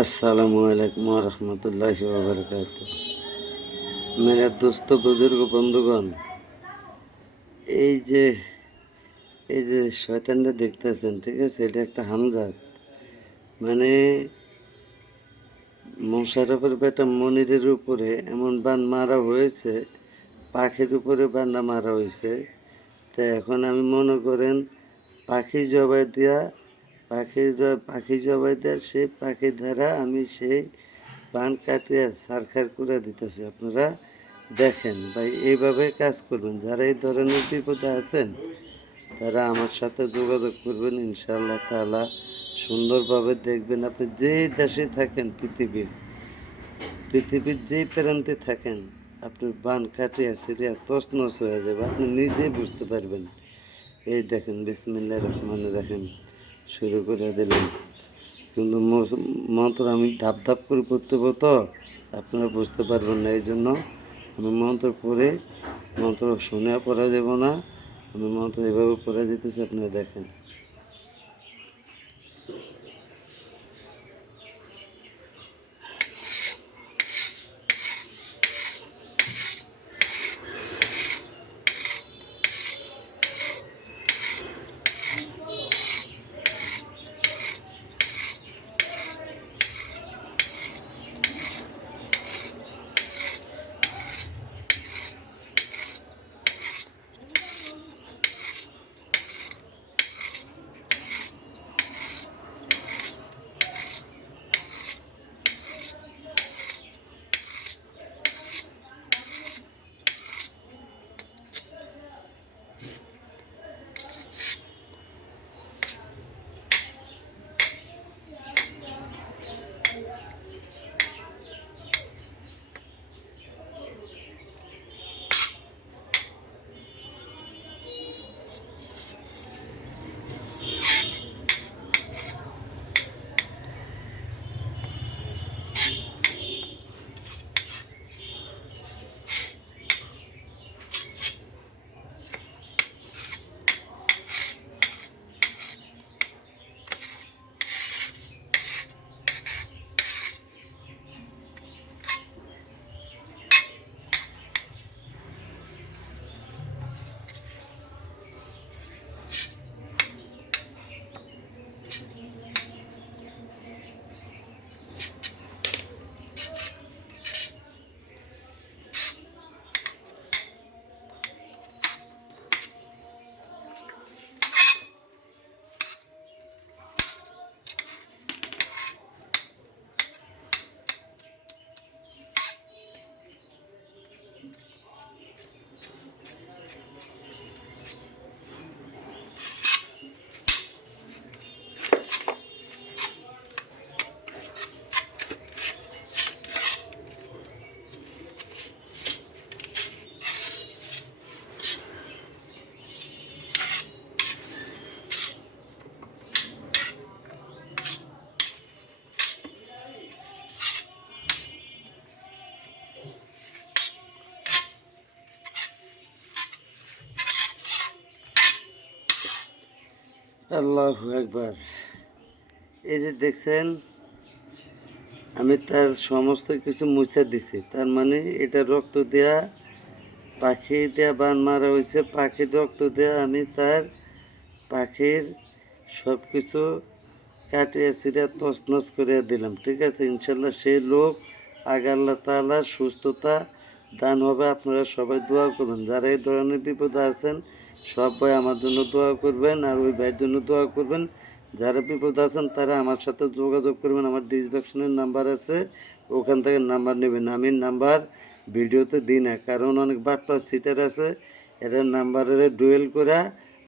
अस्सलामुअलैकुम वरहमतुल्लाहि वबरकातुह। मेरा दोस्त बुजुर्ग बंधुगण, এই যে এই যে শয়তানটা দেখতেছেন, ঠিক আছে, এটা একটা হামজাত। মানে মোশাররফের বেটা মনিরের উপরে এমন বান মারা হয়েছে, পাখির উপরে বান্ডা মারা হয়েছে। তো এখন আমি মনে করেন পাখি জবাই দিয়া পাখি জবাই দেওয়া সেই পাখি দ্বারা আমি সেই বান কাটিয়ে সারখার করে দিতেছি। আপনারা দেখেন ভাই, এইভাবে কাজ করবেন। যারা এই ধরনের বিপদে আছেন তারা আমার সাথে যোগাযোগ করবেন, ইনশাআল্লাহ তাআলা সুন্দরভাবে দেখবেন। আপনি যেই দেশে থাকেন, পৃথিবীর যেই প্রান্তে থাকেন, আপনি বান কাটিয়া সিরিয়া তছনছ হয়ে যাবে, আপনি নিজেই বুঝতে পারবেন। এই দেখেন, বিসমিল্লাহির রহমানির রহিম শুরু করে দিলাম, কিন্তু মন্ত্র আমি ধাপ ধাপ করে পড়তে তো আপনারা বুঝতে পারবেন না। এই জন্য আমি মন্ত্র পড়ে, মন্ত্র শুনে পড়া যাব না, আমি মন্ত্র এভাবে পড়ে দিতেছি, আপনারা দেখেন। আল্লাহু আকবার। এই যে দেখছেন, আমি তার সমস্ত কিছু মুছে দিছি। তার মানে এটা রক্ত দেয়া, পাখি দেয়া বান মারা হয়েছে, পাখির রক্ত দেয়া আমি তার পাখির সব কিছু কাটিয়ে ছিঁড়ে তছনছ করে দিলাম, ঠিক আছে। ইনশাল্লাহ সেই লোক আগে আল্লাহ তাআলা সুস্থতা দান হবে। আপনারা সবাই দোয়া করবেন। যারা এই ধরনের বিপদে আছেন সবাই আমার জন্য দোয়া করবেন, আর ওই ভাইয়ের জন্য দোয়া করবেন। যারা বিপদে আছেন তারা আমার সাথে যোগাযোগ করবেন। আমার ডিসক্রিপশনের নাম্বার আছে, ওখান থেকে নাম্বার নেবেন। আমি নাম্বার ভিডিওতে দিই না, কারণ অনেক বাটপার সিটার আছে, এদের নাম্বারের ডুয়েল করে